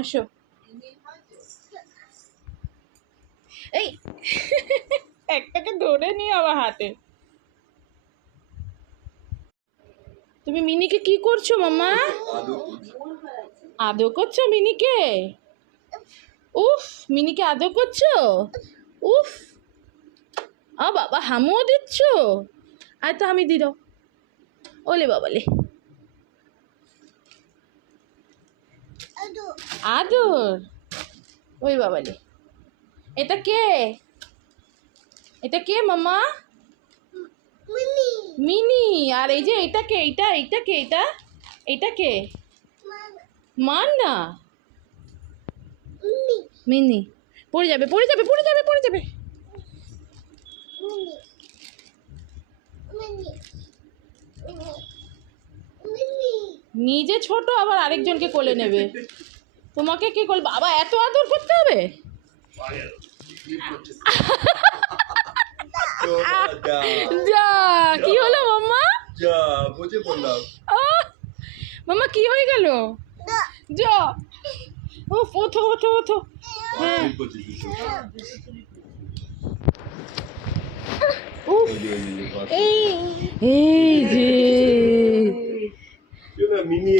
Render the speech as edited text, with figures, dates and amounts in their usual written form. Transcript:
আসো। এই একটাকে ধরে নিয়ে আবার হাতে। তুমি মিনিকে কি করছো মামা? আদর করছো মিনিকে? উফ, মিনিকে আদর করছো? উফ, আ বাবা হামুও দিচ্ছ? আর তো আমি দি দাও। ওলে বাবালে, আদর। ওই বাবালে, এটা কে? এটা কে মামা? মিনি। আর এই যে এটা কে? এটা কে? এটা কে? মান্না। মিনি পড়ে যাবে, পড়ে যাবে, পড়ে যাবে, পড়ে যাবে। নিজে ছোট আবার আরেকজনকে কোলে নেবে। তোমাকে কে কোলে? বাবা এত আদর করতে হবে? যা, কি হলো মাম্মা? যা বুঝে বললাম। মাম্মা কি হয়ে গেল? যা, ও ওঠো ওঠো ওঠো। হ্যাঁ, এই যে মিনি